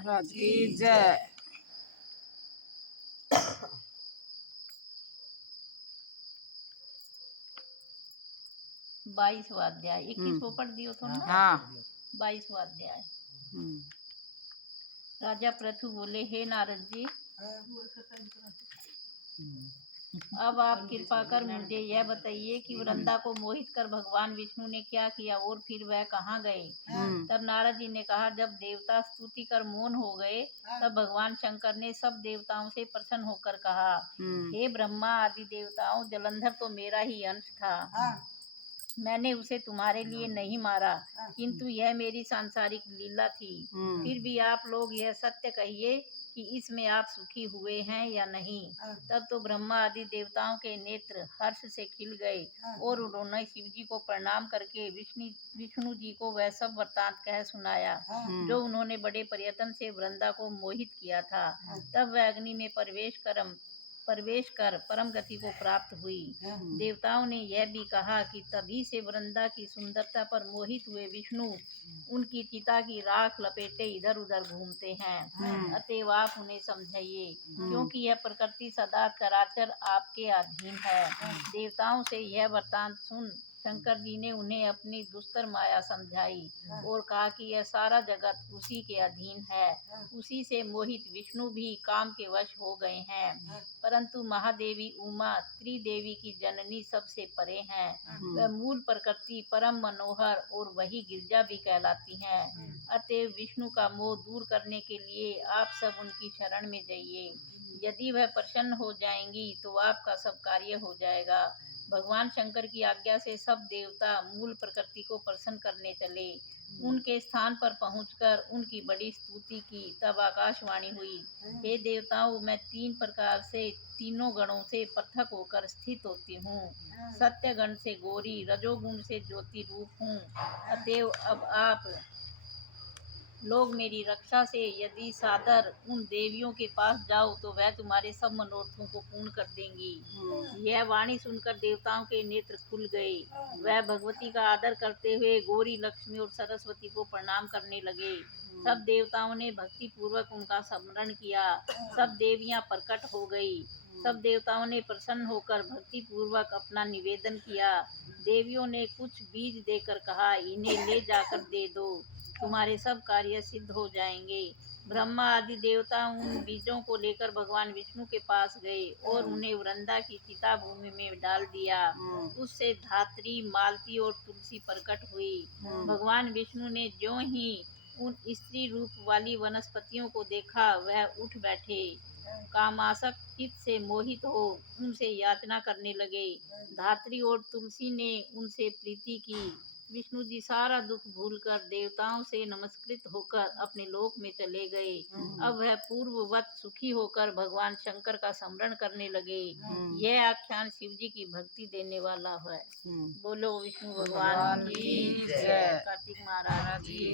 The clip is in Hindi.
महाराज की जय। 22वां अध्याय। 21 वो पढ़ दियो थोड़ा ना। हाँ 22वां अध्याय। राजा पृथु बोले, हे नारद जी, अब आप कृपा कर मुझे यह बताइए कि वृंदा को मोहित कर भगवान विष्णु ने क्या किया और फिर वह कहाँ गए। तब नारद जी ने कहा, जब देवता स्तुति कर मौन हो गए तब भगवान शंकर ने सब देवताओं से प्रसन्न होकर कहा, हे ब्रह्मा आदि देवताओं, जलंधर तो मेरा ही अंश था। मैंने उसे तुम्हारे लिए नहीं मारा, किंतु यह मेरी सांसारिक लीला थी। फिर भी आप लोग यह सत्य कहिए कि इसमें आप सुखी हुए हैं या नहीं। तब तो ब्रह्मा आदि देवताओं के नेत्र हर्ष से खिल गए और उन्होंने शिव जी को प्रणाम करके विष्णु जी को वह सब वृत्तांत कह सुनाया जो उन्होंने बड़े प्रयत्न से वृंदा को मोहित किया था। तब वह अग्नि में प्रवेश कर परम गति को प्राप्त हुई। देवताओं ने यह भी कहा कि तभी से वृंदा की सुंदरता पर मोहित हुए विष्णु उनकी चिता की राख लपेटे इधर उधर घूमते हैं। अतएव आप उन्हें समझाइए, क्योंकि यह प्रकृति सदा चराचर आपके अधीन है। देवताओं से यह वृत्तांत सुन शंकर जी ने उन्हें अपनी दुस्तर माया समझाई और कहा कि यह सारा जगत उसी के अधीन है। उसी से मोहित विष्णु भी काम के वश हो गए हैं, परंतु महादेवी उमा त्रिदेवी की जननी सबसे परे हैं। वह मूल प्रकृति परम मनोहर और वही गिरजा भी कहलाती हैं। अतएव विष्णु का मोह दूर करने के लिए आप सब उनकी शरण में जाइए। यदि वह प्रसन्न हो जाएंगी तो आपका सब कार्य हो जाएगा। भगवान शंकर की आज्ञा से सब देवता मूल प्रकृति को प्रसन्न करने चले। उनके स्थान पर पहुंचकर उनकी बड़ी स्तुति की। तब आकाशवाणी हुई, हे देवताओं, मैं 3 प्रकार से तीनों गणों से पृथक होकर स्थित होती हूँ। सत्य गण से गौरी, रजोगुण से ज्योति रूप हूँ। अतएव अब आप लोग मेरी रक्षा से यदि सादर उन देवियों के पास जाओ तो वह तुम्हारे सब मनोरथों को पूर्ण कर देंगी। यह वाणी सुनकर देवताओं के नेत्र खुल गए। वह भगवती का आदर करते हुए गौरी, लक्ष्मी और सरस्वती को प्रणाम करने लगे। सब देवताओं ने भक्ति पूर्वक उनका स्मरण किया। सब देवियां प्रकट हो गई। सब देवताओं ने प्रसन्न होकर भक्ति पूर्वक अपना निवेदन किया। देवियों ने कुछ बीज देकर कहा, इन्हें ले जाकर दे दो, तुम्हारे सब कार्य सिद्ध हो जाएंगे। ब्रह्मा आदि देवता उन बीजों को लेकर भगवान विष्णु के पास गए और उन्हें वृंदा की चिता भूमि में डाल दिया। उससे धात्री, मालती और तुलसी प्रकट हुई। भगवान विष्णु ने ज्यों ही उन स्त्री रूप वाली वनस्पतियों को देखा वह उठ बैठे। कामासक्त चित्त से मोहित हो उनसे याचना करने लगे। धात्री और तुलसी ने उनसे प्रीति की। विष्णु जी सारा दुख भूलकर देवताओं से नमस्कृत होकर अपने लोक में चले गए। अब वह पूर्ववत सुखी होकर भगवान शंकर का स्मरण करने लगे। यह आख्यान शिव जी की भक्ति देने वाला है। बोलो विष्णु भगवान की जय। कार्तिक महाराज की